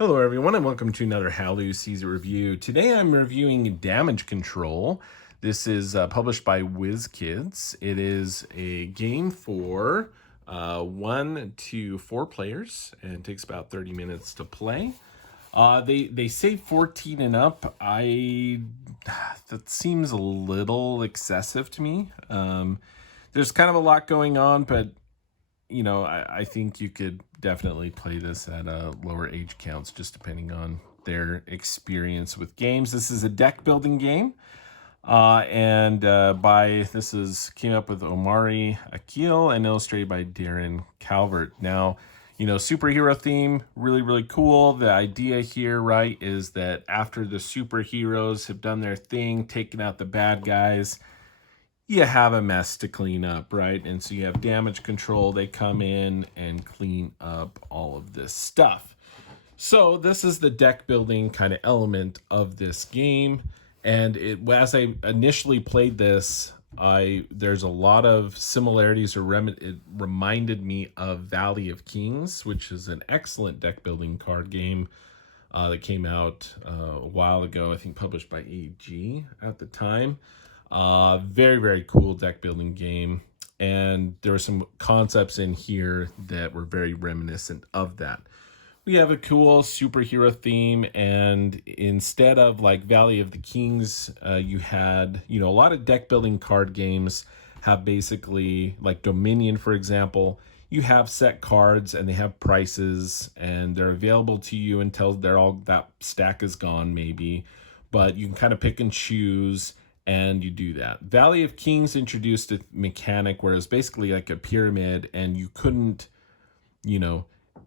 Hello everyone and welcome to another Hallyu Season Review. Today I'm reviewing Damage Control. This is published by WizKids. It is a game for 1 to 4 players and takes about 30 minutes to play. They say 14 and up. That seems a little excessive to me. There's kind of a lot going on, but I think you could definitely play this at lower age counts, just depending on their experience with games. This is a deck building game, came up with Omari Akil and illustrated by Darren Calvert. Now, superhero theme, really, really cool. The idea here, right, is that after the superheroes have done their thing, taken out the bad guys, you have a mess to clean up, right? And so you have damage control. They come in and clean up all of this stuff. So this is the deck building kind of element of this game. And as I initially played this, there's a lot of similarities, it reminded me of Valley of Kings, which is an excellent deck building card game that came out a while ago, I think published by AG at the time. Very, very cool deck building game. And there were some concepts in here that were very reminiscent of that. We have a cool superhero theme, and instead of like Valley of the Kings, you had, a lot of deck building card games have basically, like Dominion, for example, you have set cards and they have prices and they're available to you until that stack is gone maybe, but you can kind of pick and choose. And you do that. Valley of Kings introduced a mechanic where it's basically like a pyramid, and you couldn't,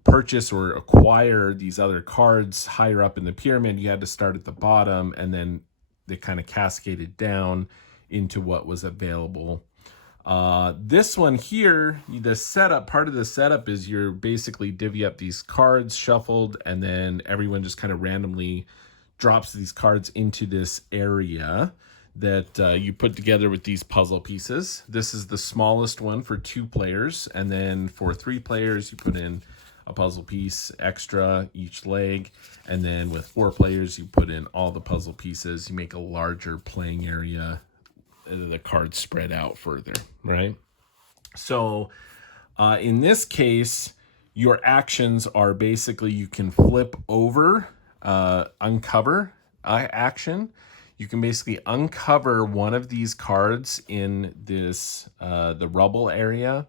purchase or acquire these other cards higher up in the pyramid. You had to start at the bottom, and then they kind of cascaded down into what was available. This one here, part of the setup is you're basically divvy up these cards shuffled, and then everyone just kind of randomly drops these cards into this area that you put together with these puzzle pieces. This is the smallest one for 2 players, and then for 3 players you put in a puzzle piece extra each leg, and then with 4 players you put in all the puzzle pieces. You make a larger playing area, the cards spread out further, right? So in this case, your actions are basically you can flip over, uncover action. You can basically uncover one of these cards in this the rubble area,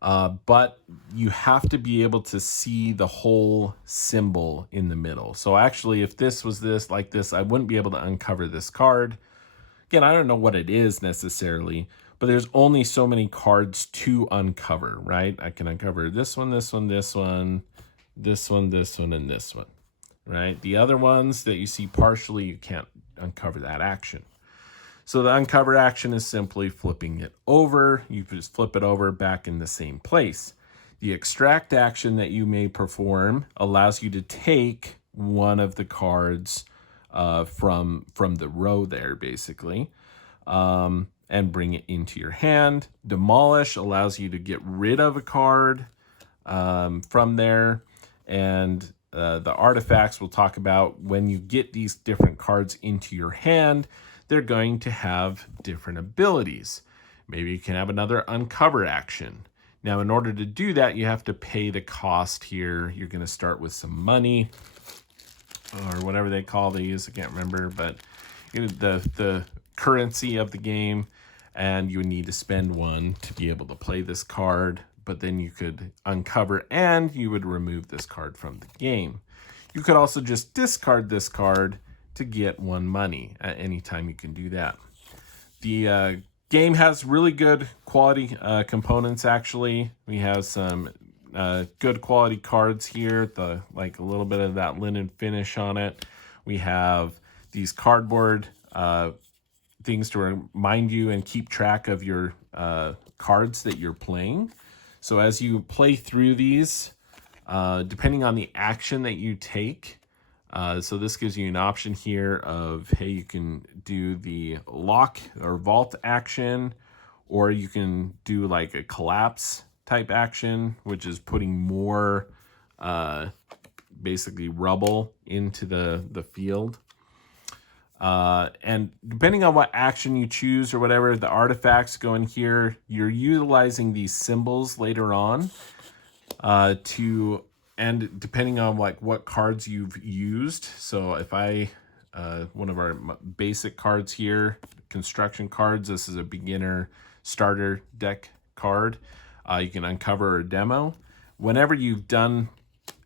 but you have to be able to see the whole symbol in the middle. So actually, if this was like this, I wouldn't be able to uncover this card. Again, I don't know what it is necessarily, but there's only so many cards to uncover, right? I can uncover this one, this one, this one, this one, this one, and this one, right? The other ones that you see partially, you can't uncover that action. So the uncover action is simply flipping it over. You just flip it over back in the same place. The extract action that you may perform allows you to take one of the cards from the row there, basically, and bring it into your hand. Demolish allows you to get rid of a card from there, and the artifacts we'll talk about. When you get these different cards into your hand, they're going to have different abilities. Maybe you can have another uncover action. Now, in order to do that, you have to pay the cost here. You're going to start with some money or whatever they call these. I can't remember, but the currency of the game, and you would need to spend 1 to be able to play this card. But then you could uncover and you would remove this card from the game. You could also just discard this card to get 1 money at any time. You can do that. The game has really good quality components, actually. We have some good quality cards here, like a little bit of that linen finish on it. We have these cardboard things to remind you and keep track of your cards that you're playing. So as you play through these, depending on the action that you take, so this gives you an option here of, hey, you can do the lock or vault action, or you can do like a collapse type action, which is putting more basically rubble into the field. And depending on what action you choose or whatever, the artifacts go in here. You're utilizing these symbols later on and depending on like what cards you've used. So if one of our basic cards here, construction cards, this is a beginner starter deck card. You can uncover a demo. Whenever you've done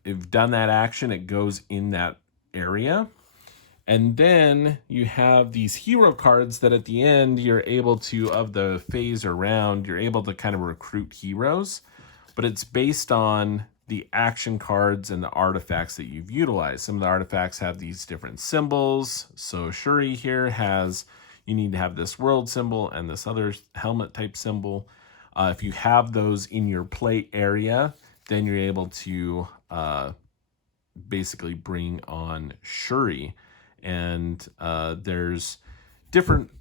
that action, it goes in that area. And then you have these hero cards that at the end you're able to, of the phase or round, you're able to kind of recruit heroes. But it's based on the action cards and the artifacts that you've utilized. Some of the artifacts have these different symbols. So Shuri here you need to have this world symbol and this other helmet type symbol. If you have those in your play area, then you're able to basically bring on Shuri. And there's different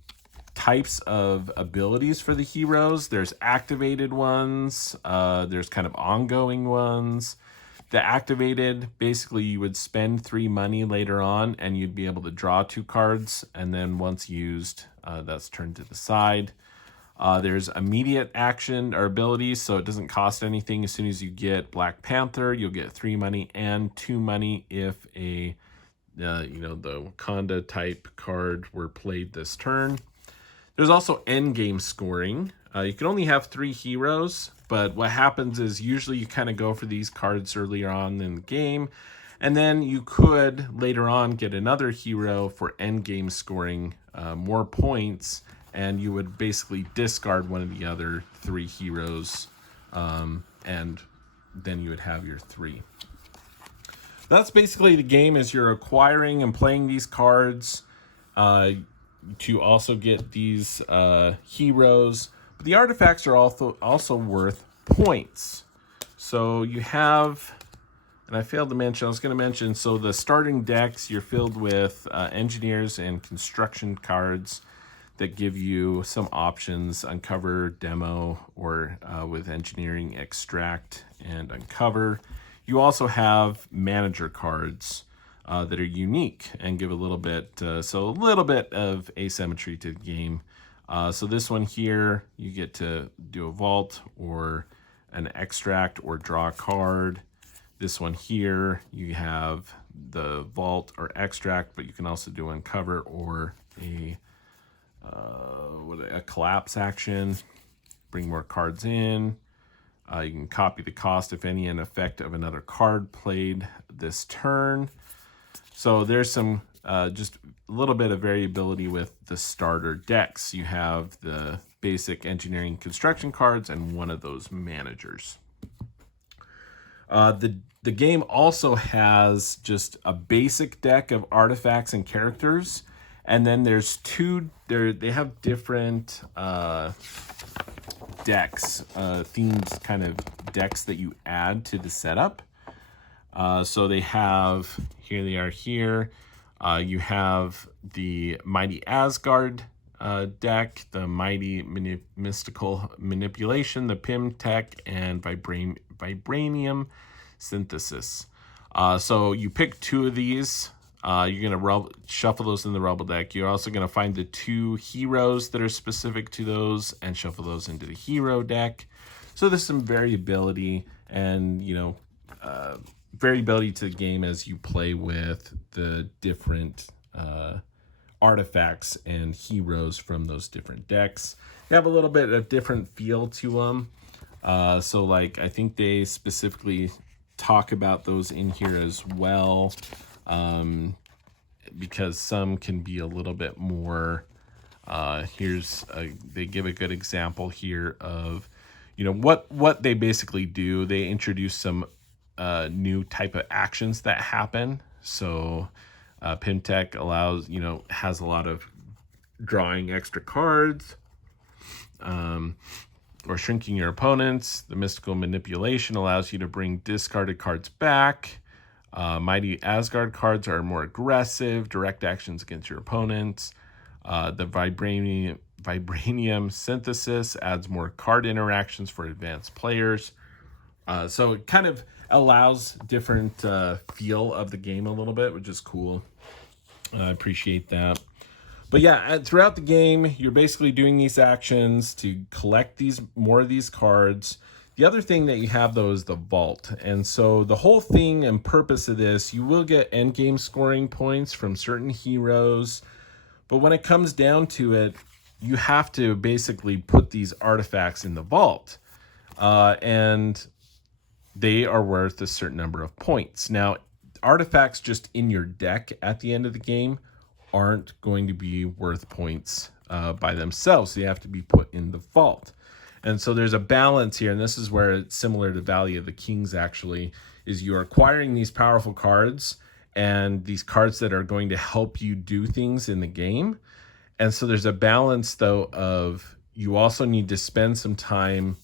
types of abilities for the heroes. There's activated ones. There's kind of ongoing ones. The activated, basically you would spend 3 money later on and you'd be able to draw 2 cards. And then once used, that's turned to the side. There's immediate action or abilities, so it doesn't cost anything. As soon as you get Black Panther, you'll get 3 money and 2 money if the Wakanda type card were played this turn. There's also end game scoring. You can only have 3 heroes, but what happens is usually you kind of go for these cards earlier on in the game, and then you could later on get another hero for end game scoring more points, and you would basically discard one of the other 3 heroes, and then you would have your 3. That's basically the game, as you're acquiring and playing these cards to also get these heroes. But the artifacts are also worth points. So you have, and I failed to mention, I was going to mention, so the starting decks, you're filled with engineers and construction cards that give you some options: uncover, demo, or with engineering, extract, and uncover. You also have manager cards that are unique and give a little bit of asymmetry to the game. So this one here, you get to do a vault or an extract or draw a card. This one here, you have the vault or extract, but you can also do uncover or a collapse action. Bring more cards in. You can copy the cost, if any, and effect of another card played this turn. So there's some just a little bit of variability with the starter decks. You have the basic engineering construction cards and one of those managers. The game also has just a basic deck of artifacts and characters, and then there's they have different decks, themed kind of decks that you add to the setup. So they have, here they are here. You have the Mighty Asgard deck, the Mighty Mystical Manipulation, the Pym Tech, and Vibranium Synthesis. So you pick 2 of these. You're going to shuffle those in the Rebel deck. You're also going to find the 2 heroes that are specific to those and shuffle those into the hero deck. So there's some variability and, variability to the game as you play with the different artifacts and heroes from those different decks. They have a little bit of different feel to them. So like, I think they specifically talk about those in here as well. Because some can be a little bit more, they give a good example here of, what they basically do. They introduce some new type of actions that happen. So Pimtech has a lot of drawing extra cards, or shrinking your opponents. The Mystical Manipulation allows you to bring discarded cards back. Mighty Asgard cards are more aggressive, direct actions against your opponents. The Vibranium Synthesis adds more card interactions for advanced players. So it kind of allows different feel of the game a little bit, which is cool. I appreciate that. But yeah, throughout the game, you're basically doing these actions to collect these more of these cards. The other thing that you have though is the vault. And so the whole thing and purpose of this, you will get end game scoring points from certain heroes. But when it comes down to it, you have to basically put these artifacts in the vault. And they are worth a certain number of points. Now, artifacts just in your deck at the end of the game aren't going to be worth points by themselves. So you have to be put in the vault. And so there's a balance here, and this is where it's similar to Valley of the Kings actually, is you're acquiring these powerful cards and these cards that are going to help you do things in the game. And so there's a balance though of you also need to spend some time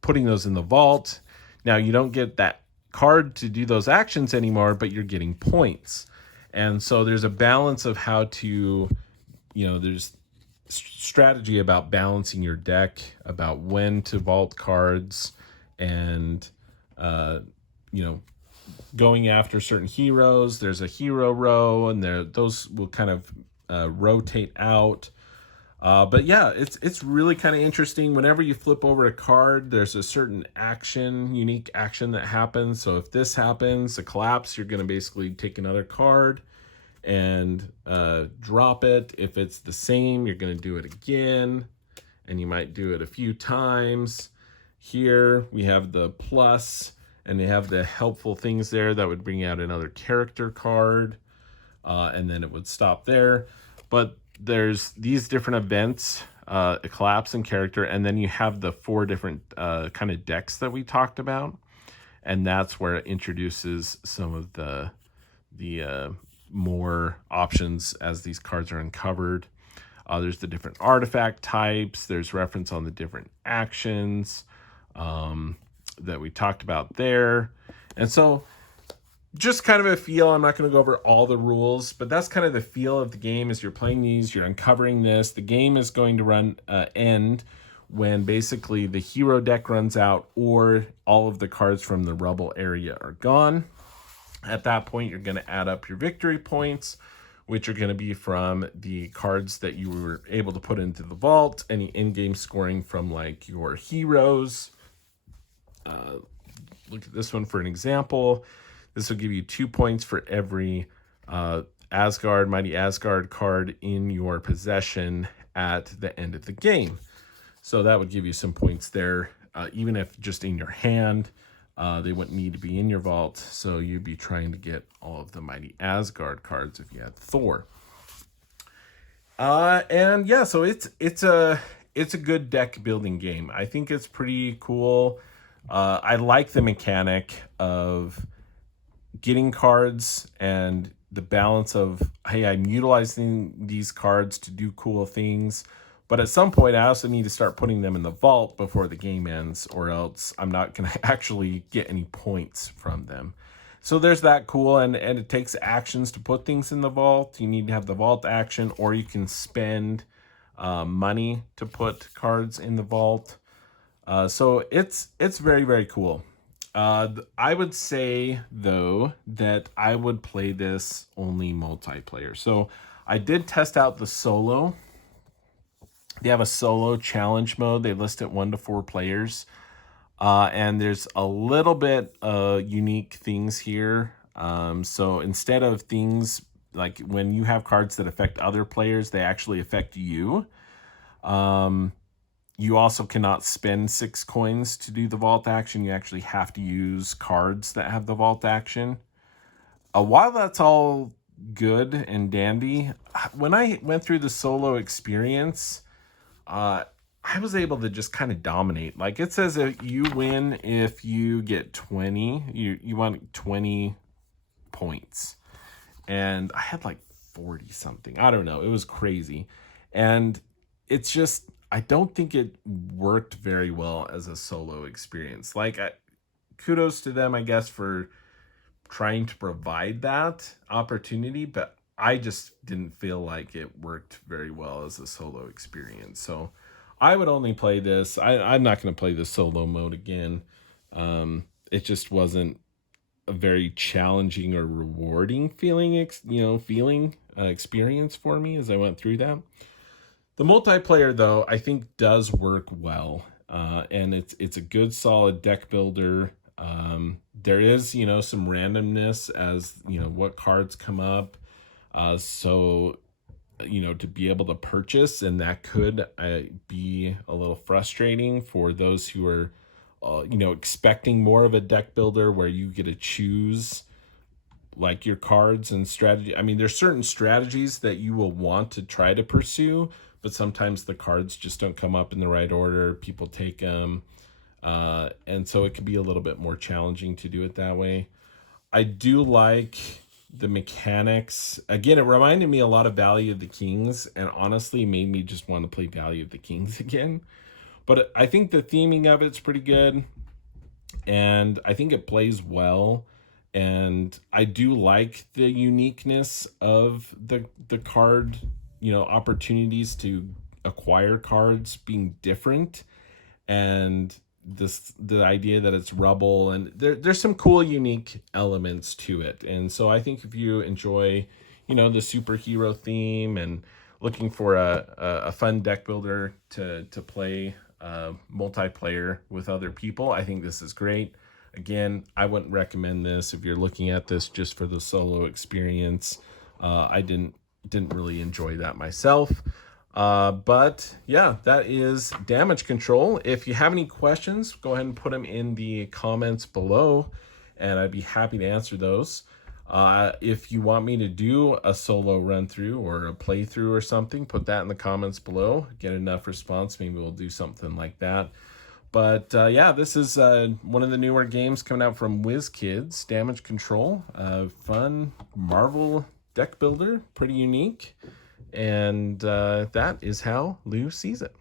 putting those in the vault. Now you don't get that card to do those actions anymore, but you're getting points. And so there's a balance of how to, there's strategy about balancing your deck, about when to vault cards, and going after certain heroes. There's a hero row, and those will kind of rotate out. But yeah, it's really kind of interesting. Whenever you flip over a card, there's a certain unique action that happens. So if this happens, a collapse, you're going to basically take another card and drop it. If it's the same, you're going to do it again, and you might do it a few times. Here we have the plus, and they have the helpful things there that would bring out another character card, and then it would stop there. But there's these different events, a collapse in character, and then you have the 4 different kind of decks that we talked about, and that's where it introduces some of the more options as these cards are uncovered. There's the different artifact types. There's reference on the different actions that we talked about there. And so just kind of a feel. I'm not going to go over all the rules, but that's kind of the feel of the game as you're playing these. You're uncovering this. The game is going to end when basically the hero deck runs out or all of the cards from the rubble area are gone. At that point, you're going to add up your victory points, which are going to be from the cards that you were able to put into the vault, any in-game scoring from like your heroes. Look at this one for an example. This will give you 2 points for every Mighty Asgard card in your possession at the end of the game. So that would give you some points there, even if just in your hand. They wouldn't need to be in your vault, so you'd be trying to get all of the Mighty Asgard cards if you had Thor. And yeah, so it's a good deck building game. I think it's pretty cool. I like the mechanic of getting cards and the balance of, hey, I'm utilizing these cards to do cool things. But at some point, I also need to start putting them in the vault before the game ends, or else I'm not going to actually get any points from them. So there's that cool, and it takes actions to put things in the vault. You need to have the vault action, or you can spend money to put cards in the vault. So it's very, very cool. I would say, though, that I would play this only multiplayer. So I did test out the solo. They have a solo challenge mode. They list it 1 to 4 players. And there's a little bit unique things here. So instead of things like when you have cards that affect other players, they actually affect you. You also cannot spend 6 coins to do the vault action. You actually have to use cards that have the vault action. While that's all good and dandy, when I went through the solo experience, I was able to just kind of dominate. Like it says that you win if you get 20. You want 20 points. And I had like 40 something. I don't know. It was crazy. And it's just, I don't think it worked very well as a solo experience. Like, kudos to them, I guess, for trying to provide that opportunity, but I just didn't feel like it worked very well as a solo experience. So I would only play this. I'm not going to play the solo mode again. it just wasn't a very challenging or rewarding experience for me as I went through that. The multiplayer, though, I think does work well, and it's a good solid deck builder. There is some randomness as what cards come up, so to be able to purchase, and that could be a little frustrating for those who are expecting more of a deck builder where you get to choose like your cards and strategy. I mean, there's certain strategies that you will want to try to pursue, but sometimes the cards just don't come up in the right order. People take them, and so it could be a little bit more challenging to do it that way. I do like the mechanics. Again, it reminded me a lot of Valley of the Kings, and honestly made me just want to play Valley of the Kings again. But I think the theming of it's pretty good, and I think it plays well. And I do like the uniqueness of the card, opportunities to acquire cards being different, and the idea that it's rubble, and there's some cool unique elements to it. And so I think if you enjoy the superhero theme and looking for a fun deck builder to play multiplayer with other people, I think this is great. Again, I wouldn't recommend this if you're looking at this just for the solo experience. I didn't really enjoy that myself. But yeah, that is Damage Control. If you have any questions, go ahead and put them in the comments below, and I'd be happy to answer those. If you want me to do a solo run through or a playthrough or something, put that in the comments below. Get enough response, maybe we'll do something like that. But yeah, this is one of the newer games coming out from WizKids, Damage Control. Fun Marvel deck builder, pretty unique. And that is how Lou sees it.